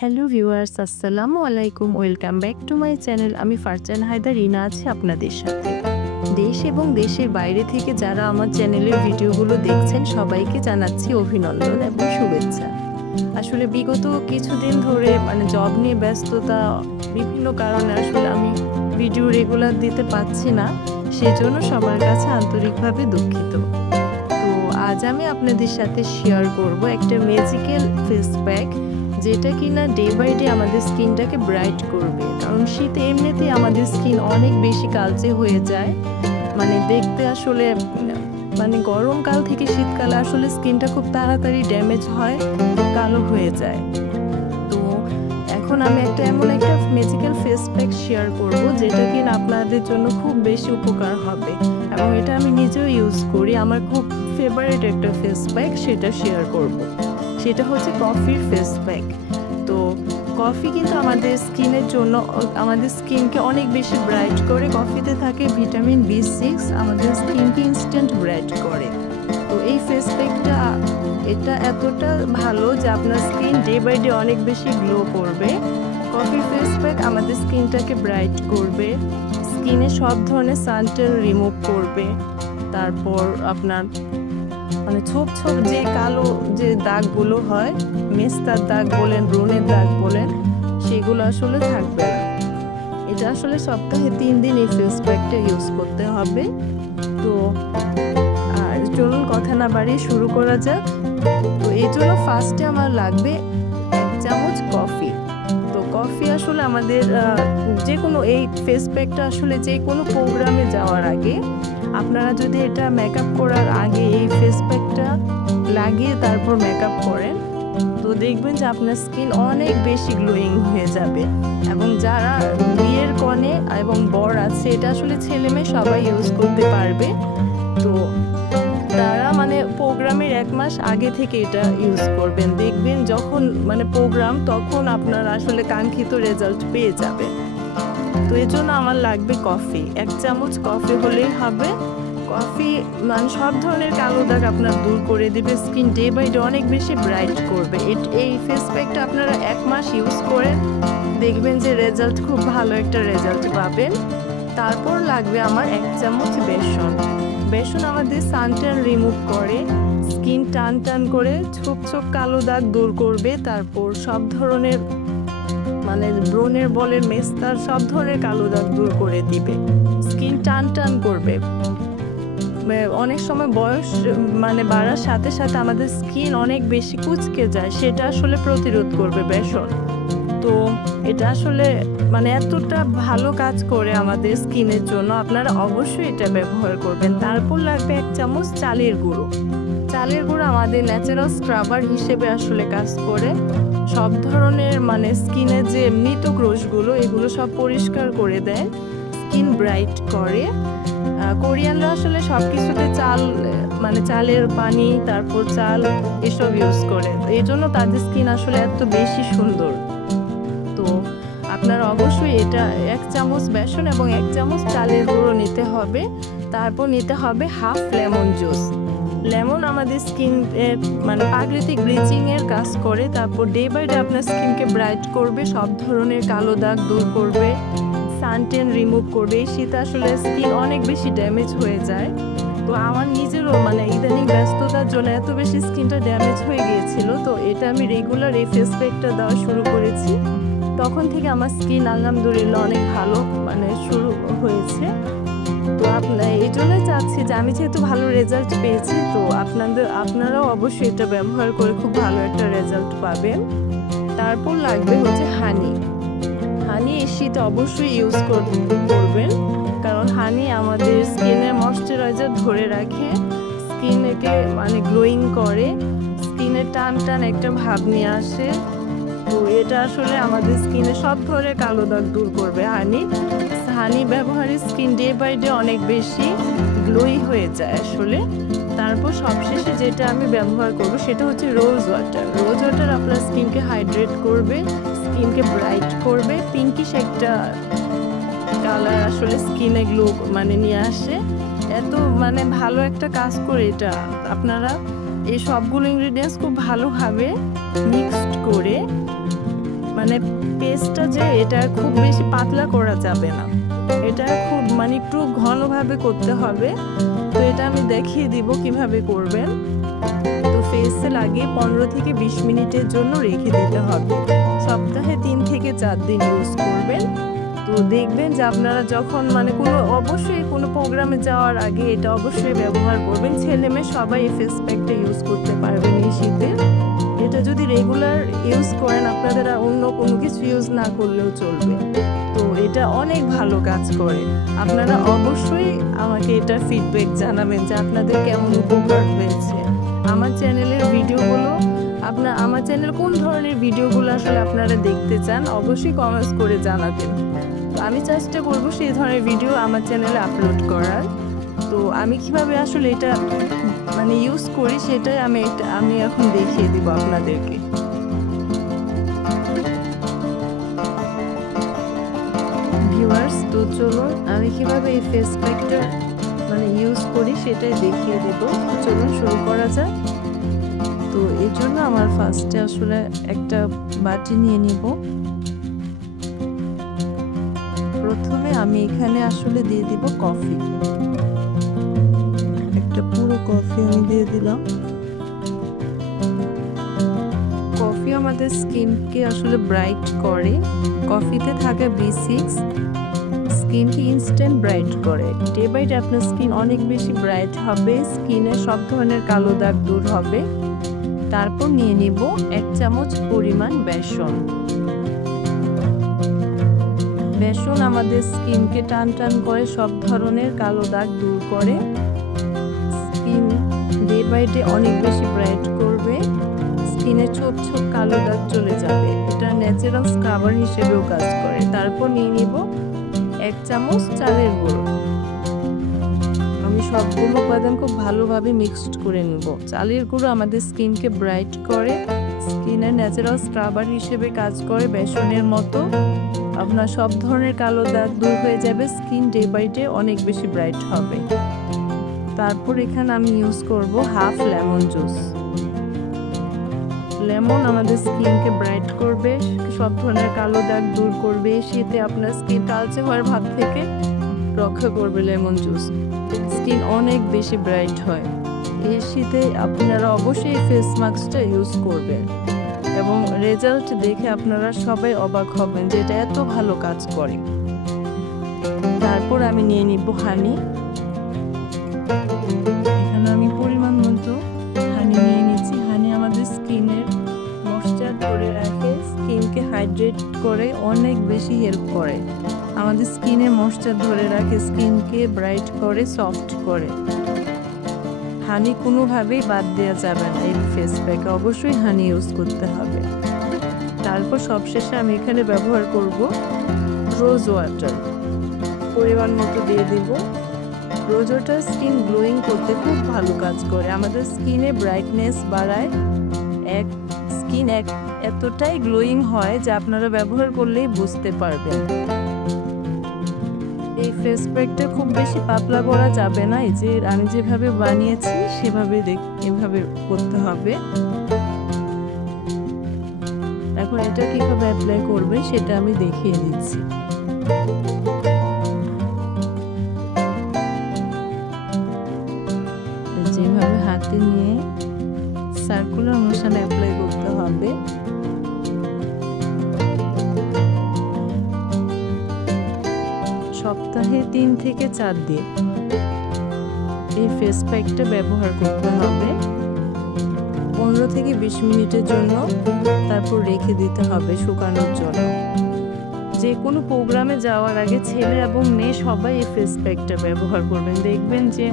Hello viewers, আসসালামু আলাইকুম। Welcome back to my channel. আমি ফারজান হায়দার রিনা আছি আপনাদের সাথে। দেশ এবং দেশের বাইরে থেকে যারা আমার চ্যানেলের ভিডিওগুলো দেখছেন সবাইকে জানাচ্ছি অভিনন্দন এবং শুভেচ্ছা। আসলে বিগত কিছুদিন ধরে জব নিয়ে ব্যস্ততা, বিভিন্ন কারণে আসলে আমি ভিডিও রেগুলার দিতে পারছি না, সেজন্য সবার কাছে আন্তরিকভাবে দুঃখিত। তো আজ আমি আপনাদের সাথে শেয়ার করব একটা ম্যাজিক্যাল ফেস প্যাক, যেটা কিনা ডে বাই ডে আমাদের স্কিনটাকে ব্রাইট করবে। কারণ শীতে এমনিতেই আমাদের স্কিন অনেক বেশি কালচে হয়ে যায়, দেখতে আসলে গরমকাল থেকে শীতকালে আসলে স্কিনটা খুব তাড়াতাড়ি ড্যামেজ হয়, কালো হয়ে যায়। তো এখন আমি এমন একটা ম্যাজিক্যাল ফেস প্যাক শেয়ার করব, যেটা কিনা আপনাদের জন্য খুব বেশি উপকার হবে এবং এটা আমি নিজেও ইউজ করি। আমার খুব ফেভারিট একটা ফেস প্যাক, সেটা শেয়ার করব। সেটা হচ্ছে কফির ফেস প্যাক। তো কফি কিন্তু আমাদের স্কিনের জন্য, আমাদের স্কিনকে অনেক বেশি ব্রাইট করে। কফিতে থাকে ভিটামিন B6, আমাদের স্কিনকে ইনস্ট্যান্ট ব্রাইট করে। তো এই ফেস প্যাকটা এটা এতটা ভালো যে আপনার স্কিন ডে বাই ডে অনেক বেশি গ্লো করবে। কফি ফেস প্যাক আমাদের স্কিনটাকে ব্রাইট করবে, স্কিনে সব ধরনের সানটেন রিমুভ করবে। তারপর আপনার ছোপ ছোপ যে কালো যে দাগগুলো হয়, মেস্তার দাগ বলেন, ব্রণের দাগ বলেন, সেগুলো আসলে থাকবে না। এটা আসলে সপ্তাহে 3 দিন এই ফেস প্যাকটা ইউজ করতে হবে। তো আর চলুন কথা না বাড়িয়ে শুরু করা যাক। তো এই জন্য ফার্স্টে আমার লাগবে 1 চামচ কফি। তো কফি আসলে আমাদের যে কোনো, এই ফেস প্যাকটা আসলে যে কোনো প্রোগ্রামে যাওয়ার আগে আপনারা যদি এটা মেকআপ করার আগে এই ফেস প্যাকটা লাগিয়ে তারপর মেকআপ করেন, তো দেখবেন যে আপনার স্কিন অনেক বেশি গ্লোয়িং হয়ে যাবে। এবং যারা বিয়ের কনে এবং বর আছে, এটা আসলে ছেলে মেয়ে সবাই ইউজ করতে পারবে। তো তারা প্রোগ্রামের 1 মাস আগে থেকে এটা ইউজ করবেন, দেখবেন যখন প্রোগ্রাম, তখন আপনারা আসলে কাঙ্ক্ষিত রেজাল্ট পেয়ে যাবেন। তো এই জন্য আমার লাগবে কফি। 1 চামচ কফি হলেই হবে। কফি সব ধরনের কালো দাগ আপনার দূর করে দিবে, স্কিন ডে বাই ডে অনেক বেশি ব্রাইট করবে। এই ফেস প্যাকটা আপনারা 1 মাস ইউজ করে দেখবেন যে রেজাল্ট, খুব ভালো একটা রেজাল্ট পাবেন। তারপর লাগবে আমার 1 চামচ বেসন। বেসন আমাদের সানট্যান রিমুভ করে, স্কিন টান টান করে ছোপ ছোপ কালো দাগ দূর করবে। তারপর সব ধরনের ব্রণের বলের, মেস্তার সব ধরনের কালো দাগ দূর করে দিবে, স্কিন টান টান করবে। অনেক সময় বয়স বাড়ার সাথে সাথে আমাদের স্কিন অনেক বেশি কুঁচকে যায়, সেটা আসলে প্রতিরোধ করবে বেসন। তো এটা আসলে এতটা ভালো কাজ করে আমাদের স্কিনের জন্য, আপনারা অবশ্যই এটা ব্যবহার করবেন। তারপর লাগবে 1 চামচ চালের গুঁড়ো। চালের গুঁড়ো আমাদের ন্যাচারাল স্ক্রাবার হিসেবে আসলে কাজ করে। সব ধরনের স্কিনের যে মৃত কোষগুলো, এগুলো সব পরিষ্কার করে দেয়, স্কিন ব্রাইট করে। কোরিয়ানরা আসলে সব কিছুতে চাল, চালের পানি, তারপর চাল, এসব ইউজ করে। এই জন্য তাদের স্কিন আসলে এত বেশি সুন্দর। তো আপনারা অবশ্যই এটা 1 চামচ বেসন এবং 1 চামচ চালের গুঁড়ো নিতে হবে। তারপর নিতে হবে হাফ লেমন জুস। লেমন আমাদের স্কিন প্রাকৃতিক ব্লিচিং এর কাজ করে। তারপর ডে বাই ডে আপনার স্কিনকে ব্রাইট করবে, সব ধরনের কালো দাগ দূর করবে, সানটেন রিমুভ করবে। এই শীতে আসলে স্কিন অনেক বেশি ড্যামেজ হয়ে যায়। তো আমার নিজেরও ইদানিং ব্যস্ততার জন্য এত বেশি স্কিনটা ড্যামেজ হয়ে গিয়েছিল। তো এটা আমি রেগুলার এই ফেস প্যাকটা দেওয়া শুরু করেছি, তখন থেকে আমার স্কিন আলহামদুলিল্লাহ অনেক ভালো শুরু হয়েছে। তো এই জন্যই চাচ্ছি যে আমি যেহেতু ভালো রেজাল্ট পেয়েছি, তো আপনারাও অবশ্যই এটা ব্যবহার করে খুব ভালো একটা রেজাল্ট পাবেন। তারপর লাগবে হচ্ছে হানি। হানি এই শীতে অবশ্যই ইউজ করবেন, কারণ হানি আমাদের স্কিনের ময়শ্চারাইজার ধরে রাখে, স্কিনকে গ্লোয়িং করে, স্কিনে টান টান একটা ভাব নিয়ে আসে। তো এটা আসলে আমাদের স্কিনে সব ধরনের কালো দাগ দূর করবে। হানি ব্যবহারে স্কিন ডে বাই ডে অনেক বেশি গ্লোই হয়ে যায় আসলে। তারপর সবশেষে যেটা আমি ব্যবহার করব সেটা হচ্ছে রোজ ওয়াটার। রোজ ওয়াটার আপনার স্কিনকে হাইড্রেট করবে, স্কিনকে ব্রাইট করবে, পিঙ্কিশ একটা কালার আসলে স্কিনে গ্লো নিয়ে আসে। এত ভালো একটা কাজ করে এটা। আপনারা এই সবগুলো ইনগ্রিডিয়েন্টস খুব ভালোভাবে মিক্সড করে মানে পেস্টটা যে এটা খুব বেশি পাতলা করা যাবে না, এটা খুব মানে একটু ঘনভাবে করতে হবে। তো এটা আমি দেখিয়ে দিব কিভাবে করবেন। তো ফেসে লাগিয়ে 15 থেকে 20 মিনিটের জন্য রেখে দিতে হবে। সপ্তাহে 3 থেকে 4 দিন ইউজ করবেন। তো দেখবেন যে আপনারা যখন মানে অবশ্যই কোনো প্রোগ্রামে যাওয়ার আগে এটা অবশ্যই ব্যবহার করবেন। ছেলে মেয়ে সবাই এই ফেস প্যাকটা ইউজ করতে পারবেন এই শীতে। এটা যদি রেগুলার ইউজ করেন, আপনাদের আর অন্য কোনো কিছু ইউজ না করলেও চলবে। তো এটা অনেক ভালো কাজ করে। আপনারা অবশ্যই আমাকে এটা ফিডব্যাক জানাবেন যে আপনাদের কেমন উপকার হয়েছে। আমার চ্যানেলের ভিডিওগুলো আমার চ্যানেল কোন ধরনের ভিডিওগুলো আসলে আপনারা দেখতে চান অবশ্যই কমেন্টস করে জানাবেন। তো আমি চেষ্টা করব সেই ধরনের ভিডিও আমার চ্যানেলে আপলোড করার। তো আমি কিভাবে আসলে এটা মানে ইউজ করি সেটাই আমি এখন দেখিয়ে দিব আপনাদেরকে। ভিউয়ার্স, তো চলুন আমি কিভাবে এই ফেস প্যাকটা মানে ইউজ করি সেটাই দেখিয়ে দেব। চলুন শুরু করা যাক। তো এর জন্য আমার ফার্স্টে আসলে একটা বাটি নিয়ে নিব। প্রথমে আমি এখানে আসলে দিয়ে দিব কফি, একটা পুরো কফি আমি দিয়ে দিলাম। কফি আমাদের স্কিনকে আসলে ব্রাইট করে। কফিতে থাকে B6, স্কিনকে ইনস্ট্যান্ট ব্রাইট করে। ডে বাই ডে আপনার স্কিন অনেক বেশি ব্রাইট হবে, স্কিনে সব ধরনের কালো দাগ দূর হবে। তারপর নিয়ে নিব 1 চামচ পরিমাণ বেসন। বেসন আমাদের স্কিনকে টান টান করে, সব ধরনের কালো দাগ দূর করে, স্কিন ডে বাই ডে অনেক বেশি ব্রাইট করবে, স্কিনে ছোপ ছোপ কালো দাগ চলে যাবে। এটা ন্যাচারাল স্ক্রাবার হিসেবেও কাজ করে। তারপর নিয়ে নিব 1 চামচ চালের গুঁড়ো। আমি সবগুলো উপাদান খুব ভালোভাবে মিক্সড করে নেব। চালের গুঁড়ো আমাদের স্কিনকে ব্রাইট করে, স্কিনের ন্যাচারাল স্ক্রাবার হিসেবে কাজ করে বেসনের মতো। আপনার সব ধরনের কালো দাগ দূর হয়ে যাবে, স্কিন ডে বাই ডে অনেক বেশি ব্রাইট হবে। তারপর এখানে আমি ইউজ করব হাফ লেমন জুস। লেমন আমাদের স্কিনকে ব্রাইট করবে, সব ধরনের কালো দাগ দূর করবে, শীতে আপনার স্কিন কালচে হওয়ার ভাব থেকে রক্ষা করবে লেমন জুস। স্কিন অনেক বেশি ব্রাইট হয়। এই শীতে আপনারা অবশ্যই ফেস মাস্কটা ইউজ করবেন এবং রেজাল্ট দেখে আপনারা সবাই অবাক হবেন যে এটা এত ভালো কাজ করে। তারপর আমি নিয়ে নিব হানি। এখানে আমি পরিমাণ মতো হানি নিয়ে নিচ্ছি। হানি আমাদের স্কিনের ময়েশ্চার ধরে রাখে, স্কিনকে হাইড্রেট করে, অনেক বেশি হেল্প করে। আমাদের স্কিনে ময়েশ্চার ধরে রাখে, স্কিনকে ব্রাইট করে, সফট করে। হানি কোনোভাবেই বাদ দেওয়া যাবে না। এই ফেস প্যাকে অবশ্যই হানি ইউজ করতে হবে। তারপর সবশেষে আমি এখানে ব্যবহার করব রোজ ওয়াটার। পরিমাণ মতো দিয়ে দিব। রোজ ওয়াটার স্কিন গ্লোয়িং করতে খুব ভালো কাজ করে, আমাদের স্কিনে ব্রাইটনেস বাড়ায়। স্কিন এতটাই গ্লোয়িং হয় যে আপনারা ব্যবহার করলেই বুঝতে পারবেন। এই ফেস প্যাকটা খুব বেশি পাতলা করা যাবে না। এই যে আমি যেভাবে বানিয়েছি সেভাবে এভাবে করতে হবে। এখন এটা কিভাবে অ্যাপ্লাই করবে সেটা আমি দেখিয়ে দিচ্ছি। যেভাবে হাতে নিয়ে সার্কুলার মোশনে অ্যাপ্লাই করতে হবে। সপ্তাহে 3 থেকে 4 দিন এই ফেস প্যাকটা ব্যবহার করতে হবে। 15 থেকে 20 মিনিটের জন্য, তারপর রেখে দিতে হবে শুকানোর জন্য। যে কোনো প্রোগ্রামে যাওয়ার আগে ছেলে এবং মেয়ে সবাই এই ফেস প্যাকটা ব্যবহার করবেন। দেখবেন যে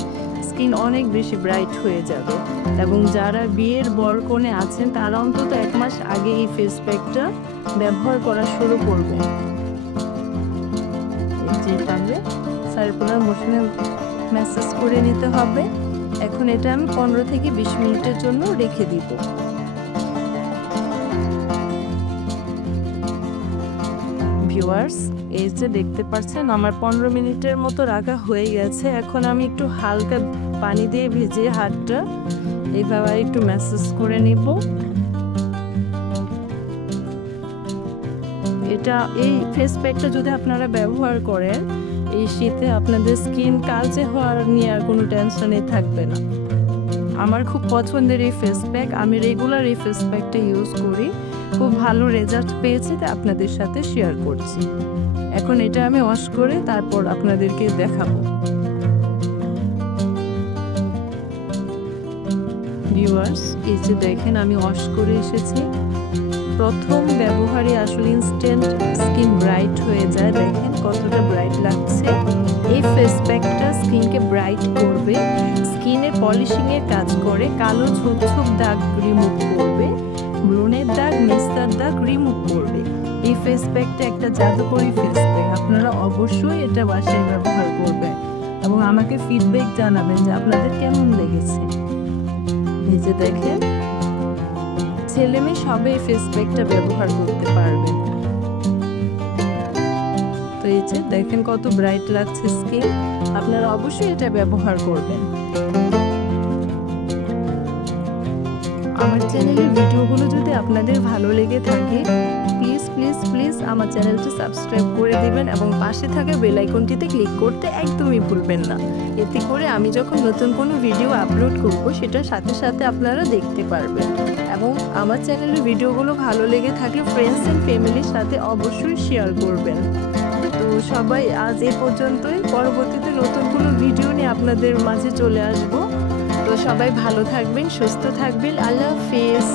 স্কিন অনেক বেশি ব্রাইট হয়ে যাবে। এবং যারা বিয়ের বরকনে আছেন তারা অন্তত 1 মাস আগে এই ফেস প্যাকটা ব্যবহার করা শুরু করবেন। যেভাবে সার্কুলার মোশনে ম্যাসাজ করে নিতে হবে। এখন এটা আমি 15 থেকে 20 মিনিটের জন্য রেখে দিব। ভিউয়ার্স, এই যে দেখতে পাচ্ছেন আমার 15 মিনিটের মতো রাখা হয়ে গেছে। এখন আমি একটু হালকা পানি দিয়ে ভিজিয়ে হাতটা এইভাবে একটু ম্যাসাজ করে নিব। এই ফেস প্যাকটা যদি আপনারা ব্যবহার করেন এই শীতে আপনাদের স্কিন কালচে হওয়ার নিয়ে আর কোনো টেনশনই থাকবে না। আমার খুব পছন্দের এই ফেস প্যাক, আমি রেগুলার এই ফেস প্যাকটা ইউজ করি, খুব ভালো রেজাল্ট পেয়েছি, তাই আপনাদের সাথে শেয়ার করছি। এখন এটা আমি ওয়াশ করে তারপর আপনাদেরকে দেখাবো। ভিউয়ার্স, এই যে দেখেন আমি ওয়াশ করে এসেছি। প্রথম ব্যবহারে আসলে ইনস্ট্যান্ট স্কিন ব্রাইট হয়ে যায়, দেখেন কতটা ব্রাইট লাগছে। এই ফেস প্যাকটা স্কিনকে ব্রাইট করবে, স্কিনের পলিশিংয়ের কাজ করে, কালো ছোপ ছোপ দাগ রিমুভ করবে, ব্রণের দাগ মেস্তার দাগ রিমুভ করবে। এই ফেস প্যাকটা একটা জাদুকরি ফেস প্যাক, আপনারা অবশ্যই এটা বাসায় ব্যবহার করবেন এবং আমাকে ফিডব্যাক জানাবেন যে আপনাদের কেমন লেগেছে। এই যে দেখেন ছেলে মেয়ে সবাই এই ফেস প্যাকটা ব্যবহার করতে পারবেন। তো এই যে দেখেন কত ব্রাইট লাগছে স্কিন, আপনারা অবশ্যই এটা ব্যবহার করবেন। আমার চ্যানেলের ভিডিওগুলো যদি আপনাদের ভালো লেগে থাকে প্লিজ প্লিজ প্লিজ আমার চ্যানেলটি সাবস্ক্রাইব করে দিবেন এবং পাশে থাকা বেল আইকনটিতে ক্লিক করতে একদমই ভুলবেন না। এতে করে আমি যখন নতুন কোনো ভিডিও আপলোড করব সেটার সাথে সাথে আপনারা দেখতে পারবেন। এবং আমার চ্যানেলের ভিডিওগুলো ভালো লেগে থাকলে ফ্রেন্ডস অ্যান্ড ফ্যামিলির সাথে অবশ্যই শেয়ার করবেন। তো সবাই আজ এ পর্যন্তই, পরবর্তীতে নতুন কোনো ভিডিও নিয়ে আপনাদের মাঝে চলে আসব। তো সবাই ভালো থাকবেন, সুস্থ থাকবেন, আল্লাহ হাফেজ।